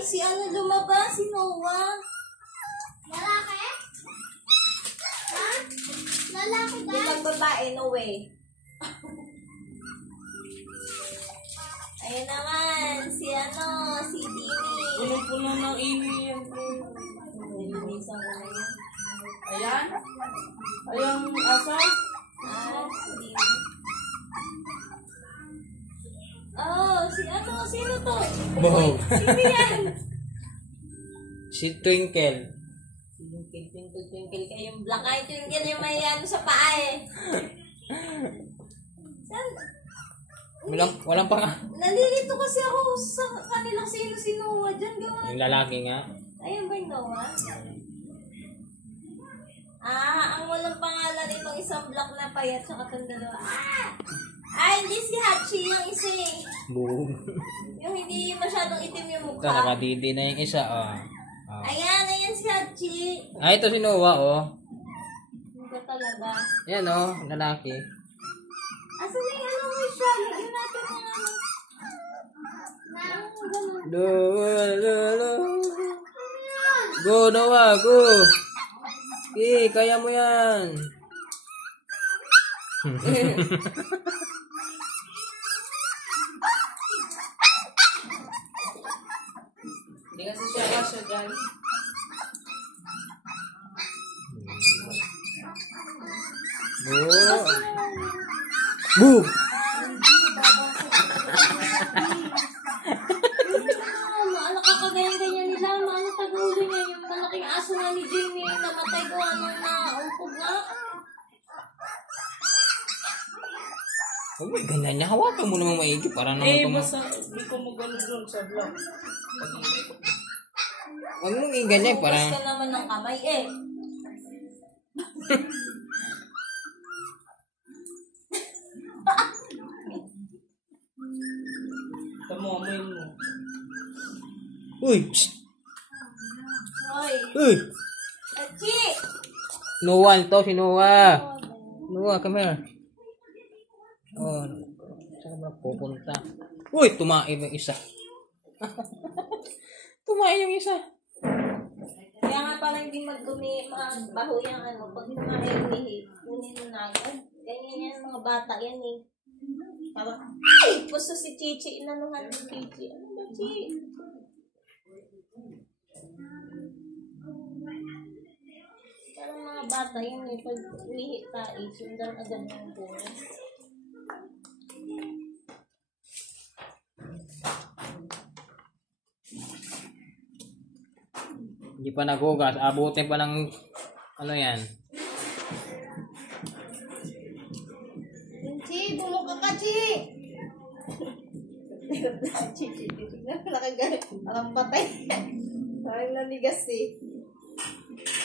Ay, si ano lumabas? Si Noah. Lalaki? Ha? Lalaki Hindi ba? pang babae, no way. Ayun naman, si ano, si Dini. Puno-puno ng ini yan. Nilinisan ko na yun. Ayan. Ayan, asa? Ah, si Dini. Oh, si ano, sino to? Bohog. Sino yan? Si Twinkle. Twinkle kayong black eye twinkle yung may ano sa paa eh. Saan? Walang pa nga. Nalilito kasi ako sa kanilang sino si Noah dyan. Gawa. Yung lalaki nga. Ayun ba yung Noah? Ang walang pangalan itong isang black na payat sa itong dalawa. Hindi si Hachi yung isa eh. Bohog. Yung hindi masyadong itim yung Ito, mukha. nakadidi na yung isa, oh. Ayan si Hachi. Ito si Noah, oh. Hindi talaga. Yan, oh, lalaki. Asa yung ano mo siya? Lagyan natin ng ano. Ganun. Go, Noah, go! Okay, kaya mo yan. Hindi kasi siya kasya dyan. Boo! Boo! Maalak ako ganyan-ganyan nila. Maano tagulo niya yung malaking aso nga ni Jimmy. Namatay ko anong naumpog nga. Oh, ganyan niya. Hawakan mo naman maigi para naman Basta, hindi ko mo ganun doon sa vlog. Huwag mong ganyan para... Bukas ka naman ng kamay eh. Tamoy mo. Uy! Psst! Hoy. Uy! Achi! Noah to, si Noah. Noah, come here. Oh, saan ba pupunta? Uy, tumain yung isa. Tumain yung isa. Kaya nga pala hindi magbaho yung ano. Pag kumain lihi, kunin mo na agad. Ganyan yan mga bata yan eh. Parang, ay! Gusto si Chichi. Inanuhan si Chichi. Ano ba, Chi? Parang mga bata yan eh. Pag lihi tayo, sundan agad yung buhay. Hindi pa nagugas. Abutin pa ng... Ano yan? Chi, bumuka ka, Chi! Si Chichi, nakagalit. Parang patay. Parang nanigas eh.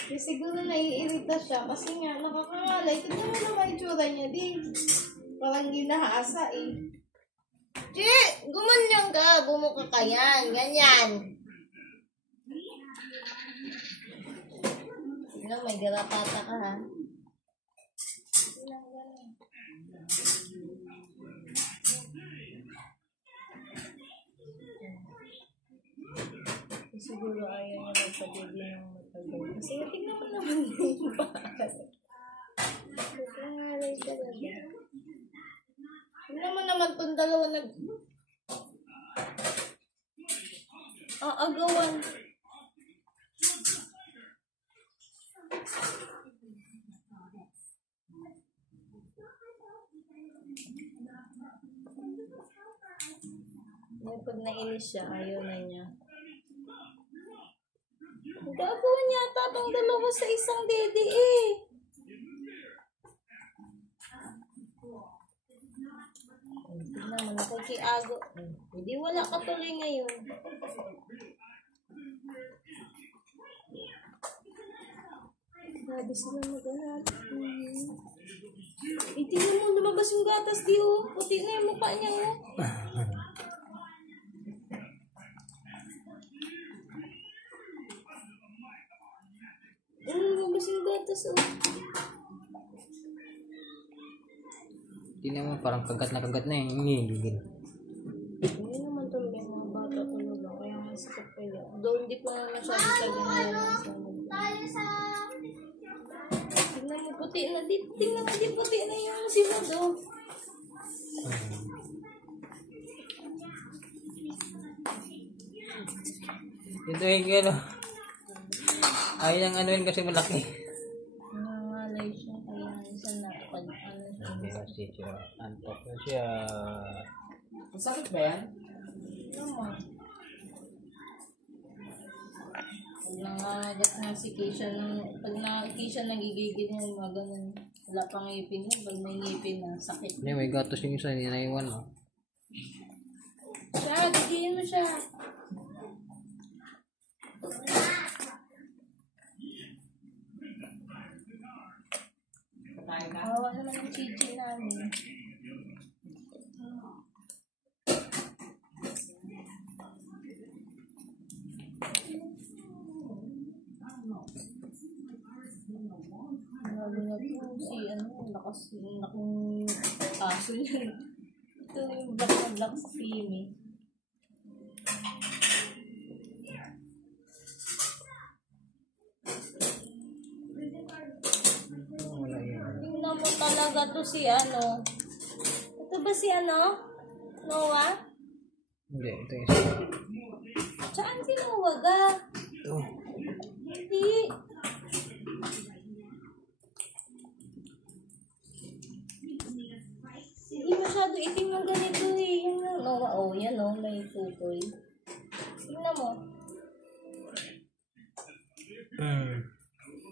Kasi siguro naiirita siya kasi nga nakakangalay. Tignan mo naman yung tsura niya, di. Parang ginahasa eh. Chi! Gumanyan ka! Bumuka ka yan. Ganyan. Tignan, may garapata ka ha. Siguro ayaw niya magpabili ng matagal. Kasi tignan mo naman yung bakal. Nakakangalay talaga. Tignan mo naman itong dalawa agawan. Pag nainis siya, ayaw na niya. Gagawin yata itong dalawa sa isang dede eh. Tignan mo, nakikiago. Hindi wala ka tuloy ngayon. Grabe sila maghanap. Tignan mo, lumabas yung gatas di oh. Puti na yung mukha niya oh. Lumabas yung gatas oh. Tingnan mo, parang kagat na eh. Ngigigil. Hindi naman talaga yung mga bata talaga. Kaya nga kasi ko pa yun. Doon hindi ko na masyado sa ginagawa. Tayo sa... Tingnan mo puti na din. Tingnan mo din puti na yung simod oh. Ito yung ano. Ay, ang ano yun kasi malaki. Nangangalay siya. Kaya isa na pag ano siya. Hindi na siya. Antok na siya. Masakit ba yan? Naman. Pag nangangagat na si Keisha pag Keisha nagigigil niya mga ganun. Wala pang ngipin niya. Pag may ngipin na sakit. Hindi, may gatos yung isa. Hindi na iwan, no? Siya, gigilin mo siya. Kain ka? Hawa naman ang chichi namin. Lalo na po si lakas yung nakong aso niya. Ito yung black na black sa Fimi. Wala yan. Tingnan mo talaga to si Ito ba si Noah? Hindi, ito yung isa. Saan si Noah ga? Ito. Hindi. Hindi masyado itim ng ganito eh. Yung Noah, yan may tutoy. Tingnan mo.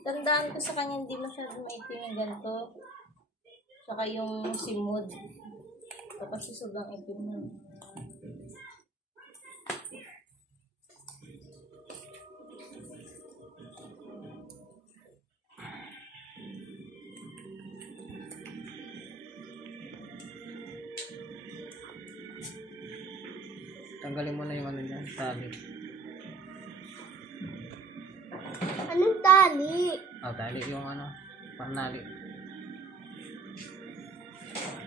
Tandaan ko sa kanya hindi masyado maitim yung ganito. Saka yung simod. Tapos sobrang itim na. Tanggalin mo na yung ano dyan, tali. Anong tali? Oh, tali yung ano, panali.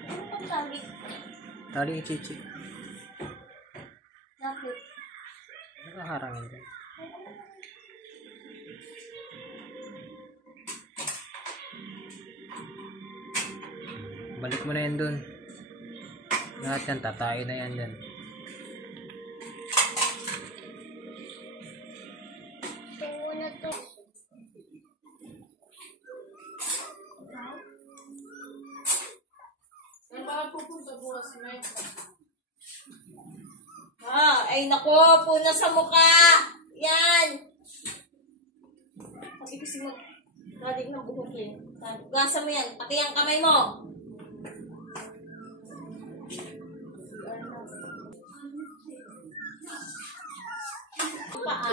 Ano ang tali? Tali yung chichi. Bakit? Nakaharangin dyan. Balik mo na yan dun. Lahat yan, tatayo na yan dyan. Ito muna to. Saan ba pupunta bukas, Mike? Ay nako, puna sa mukha. Yan. Sabi kasi mo, dadig ng buhok eh. Gasa mo yan, pati ang kamay mo. Paa.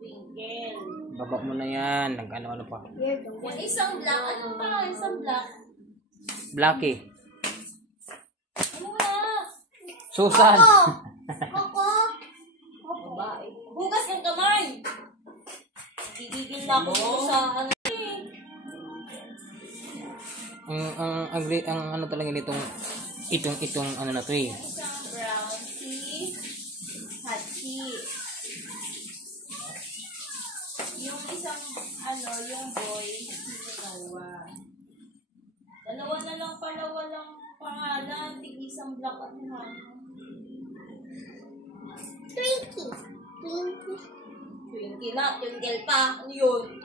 Twinkle. Baba mo na yan, nag-ano-ano pa. Yung isang black, anong pangalan isang black? Blackie. Ano na? Susan! Koko. Babae. Bukas ng kamay. Gigigil na ako dito sa ang ano talaga nitong itong ano na to eh. brown tea, hot tea. Yung isang yung boy, dalawa. Dalawa na lang pala walang pangalan, tig-isang black at Twinkie. Twinkie. Twinkie na, twinkle pa. Ano yun?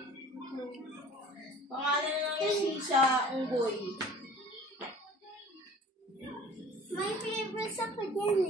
Pangalan na lang yung siya, unggoy. My favorite sa kanya.